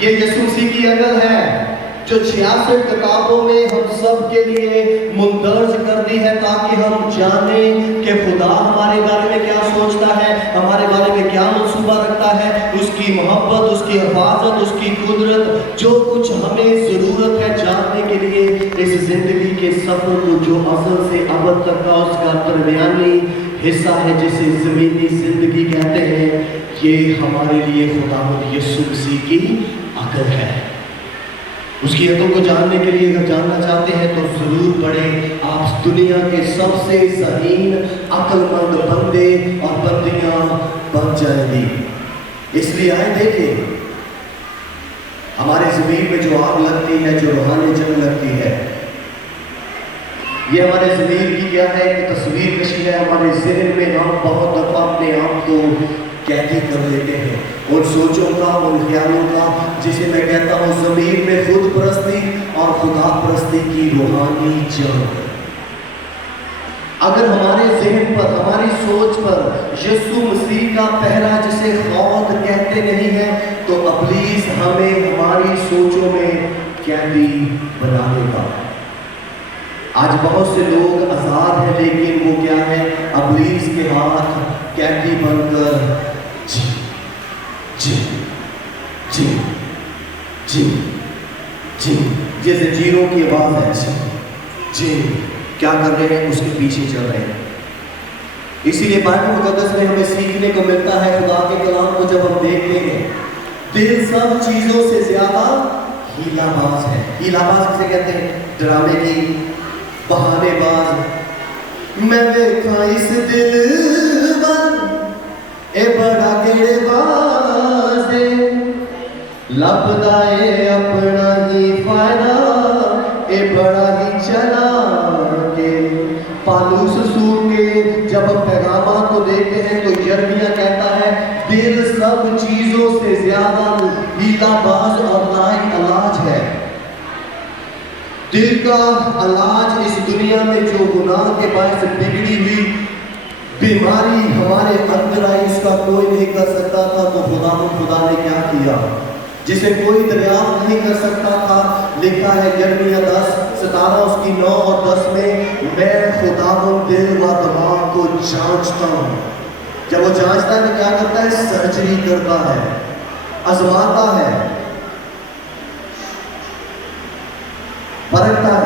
یہ یسوع مسیح کی عقل ہے جو 66 کتابوں میں ہم سب کے لیے مندرج کر دی ہے تاکہ ہم جانیں کہ خدا ہمارے بارے میں کیا سوچتا ہے، ہمارے بارے میں کیا منصوبہ رکھتا ہے، اس کی محبت، اس کی حفاظت، اس کی قدرت، جو کچھ ہمیں ضرورت ہے جاننے کے لیے اس زندگی کے سفر کو جو ازل سے ابد تک کا اس کا درمیانی حصہ ہے جسے زمینی زندگی کہتے ہیں، یہ ہمارے لیے خداوند یسوع مسیح کی عقل ہے۔ اس کی عقل کو جاننے کے لیے اگر جاننا چاہتے ہیں تو ضرور پڑھیں، آپ دنیا کے سب سے ذہین عقل مند بندے اور بندیاں بن جائیں گی۔ اس لیے آئے دیکھیں ہمارے زمین میں جو آگ لگتی ہے، جو روحانی جنگ لگتی ہے، یہ ہمارے ضمیر کی کیا ہے کہ تصویر کشی ہے۔ ہمارے ذہن میں ہم بہت دفعہ اپنے آپ کو قیدی کر لیتے ہیں ان سوچوں کا، ان خیالوں کا، جسے میں کہتا ہوں ضمیر میں خود پرستی اور خدا پرستی کی روحانی جنگ۔ اگر ہمارے ذہن پر، ہماری سوچ پر یسوع مسیح کا پہرا جسے خود کہتے نہیں ہے تو ابلیس ہمیں ہماری سوچوں میں قیدی بنا دے گا۔ آج بہت سے لوگ آزاد ہیں لیکن وہ کیا ہے؟ ابلیس کے ہاتھ قیدی بن کر جی جی جی جی جی یہ زنجیروں کی آواز ہے، جی جی کیا کر رہے ہیں؟ اس کے پیچھے چل رہے ہیں۔ اسی لیے بائبل مقدس میں ہمیں سیکھنے کو ملتا ہے خدا کے کلام کو جب ہم دیکھتے ہیں، دل سب چیزوں سے زیادہ ہیلا باز ہے۔ ہیلا باز کسے کہتے ہیں؟ ڈرامے کی بہانے باز۔ میں دیکھا اس دل من اے بڑا گڑے باز لبدائے اپنا ہی فائدہ اے بڑا ہی چلا کے۔ پالوس رسول کے جب ہم پیغامات کو دیکھتے ہیں تو یرمیہ کہتا ہے دل سب چیزوں سے زیادہ ہیلا باز اور لا علاج ہے۔ دل کا علاج اس دنیا میں جو گناہ کے باعث بگڑی ہوئی بیماری ہمارے اندر آئی، اس کا کوئی نہیں کر سکتا تھا، تو خدا نے کیا کیا؟ جسے کوئی دریافت نہیں کر سکتا تھا، لکھا ہے یرمیہ 10:17 اس کی 9 اور 10 میں خداوند دل و دماغ کو جانچتا ہوں۔ جب وہ جانچتا ہے تو کیا کرتا ہے؟ سرجری کرتا ہے، آزماتا ہے، پرکھتا